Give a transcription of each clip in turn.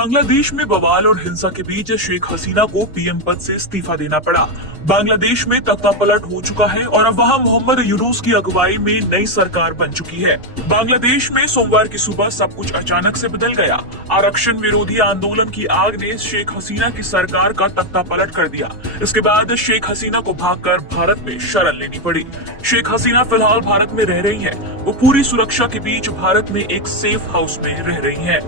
बांग्लादेश में बवाल और हिंसा के बीच शेख हसीना को पीएम पद से इस्तीफा देना पड़ा। बांग्लादेश में तख्ता पलट हो चुका है और अब वहां मोहम्मद यूनुस की अगुवाई में नई सरकार बन चुकी है। बांग्लादेश में सोमवार की सुबह सब कुछ अचानक से बदल गया। आरक्षण विरोधी आंदोलन की आग ने शेख हसीना की सरकार का तख्ता पलट कर दिया। इसके बाद शेख हसीना को भागकर भारत में शरण लेनी पड़ी। शेख हसीना फिलहाल भारत में रह रही है। वो पूरी सुरक्षा के बीच भारत में एक सेफ हाउस में रह रही है।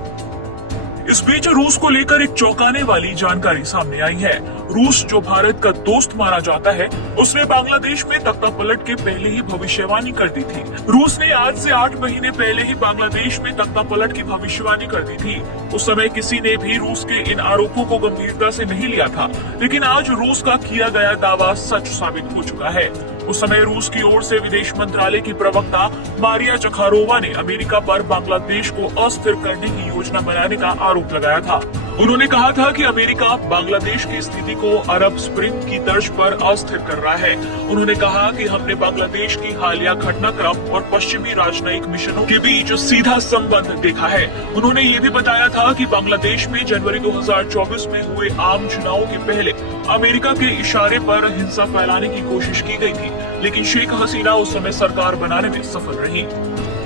इस बीच रूस को लेकर एक चौंकाने वाली जानकारी सामने आई है। रूस, जो भारत का दोस्त माना जाता है, उसने बांग्लादेश में तख्ता पलट के पहले ही भविष्यवाणी कर दी थी। रूस ने आज से 8 महीने पहले ही बांग्लादेश में तख्ता पलट की भविष्यवाणी कर दी थी। उस समय किसी ने भी रूस के इन आरोपों को गंभीरता से नहीं लिया था, लेकिन आज रूस का किया गया दावा सच साबित हो चुका है। उस समय रूस की ओर से विदेश मंत्रालय की प्रवक्ता मारिया जखारोवा ने अमेरिका पर बांग्लादेश को अस्थिर करने की योजना बनाने का आरोप लगाया था। उन्होंने कहा था कि अमेरिका बांग्लादेश की स्थिति को अरब स्प्रिंग की तर्ज पर अस्थिर कर रहा है। उन्होंने कहा कि हमने बांग्लादेश की हालिया घटनाक्रम और पश्चिमी राजनयिक मिशनों के बीच सीधा संबंध देखा है। उन्होंने ये भी बताया था कि बांग्लादेश में जनवरी 2024 में हुए आम चुनावों के पहले अमेरिका के इशारे पर हिंसा फैलाने की कोशिश की गई थी, लेकिन शेख हसीना उस समय सरकार बनाने में सफल रही।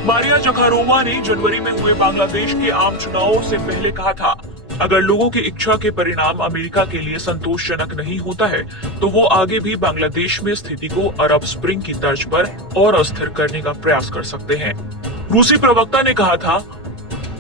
मारिया जखारोवा ने जनवरी में हुए बांग्लादेश के आम चुनावों से पहले कहा था, अगर लोगों की इच्छा के परिणाम अमेरिका के लिए संतोषजनक नहीं होता है, तो वो आगे भी बांग्लादेश में स्थिति को अरब स्प्रिंग की तर्ज पर और अस्थिर करने का प्रयास कर सकते हैं। रूसी प्रवक्ता ने कहा था,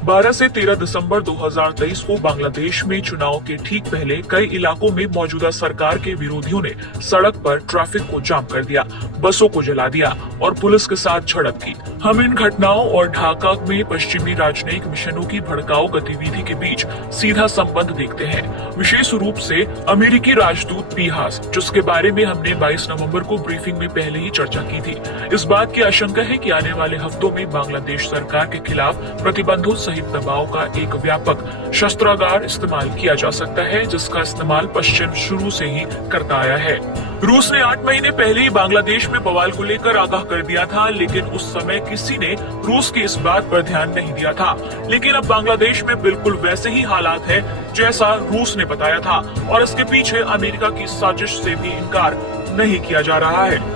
12 से 13 दिसंबर 2023 को बांग्लादेश में चुनाव के ठीक पहले कई इलाकों में मौजूदा सरकार के विरोधियों ने सड़क पर ट्रैफिक को जाम कर दिया, बसों को जला दिया और पुलिस के साथ झड़प की। हम इन घटनाओं और ढाका में पश्चिमी राजनयिक मिशनों की भड़काऊ गतिविधि के बीच सीधा संबंध देखते हैं, विशेष रूप से अमेरिकी राजदूत पीहास, जिसके बारे में हमने 22 नवंबर को ब्रीफिंग में पहले ही चर्चा की थी। इस बात की आशंका है कि आने वाले हफ्तों में बांग्लादेश सरकार के खिलाफ प्रतिबंधों सहित दबाव का एक व्यापक शस्त्रागार इस्तेमाल किया जा सकता है, जिसका इस्तेमाल पश्चिम शुरू से ही करता आया है। रूस ने 8 महीने पहले ही बांग्लादेश में बवाल को लेकर आगाह कर दिया था, लेकिन उस समय किसी ने रूस की इस बात पर ध्यान नहीं दिया था। लेकिन अब बांग्लादेश में बिल्कुल वैसे ही हालात है जैसा रूस ने बताया था, और इसके पीछे अमेरिका की साजिश से भी इनकार नहीं किया जा रहा है।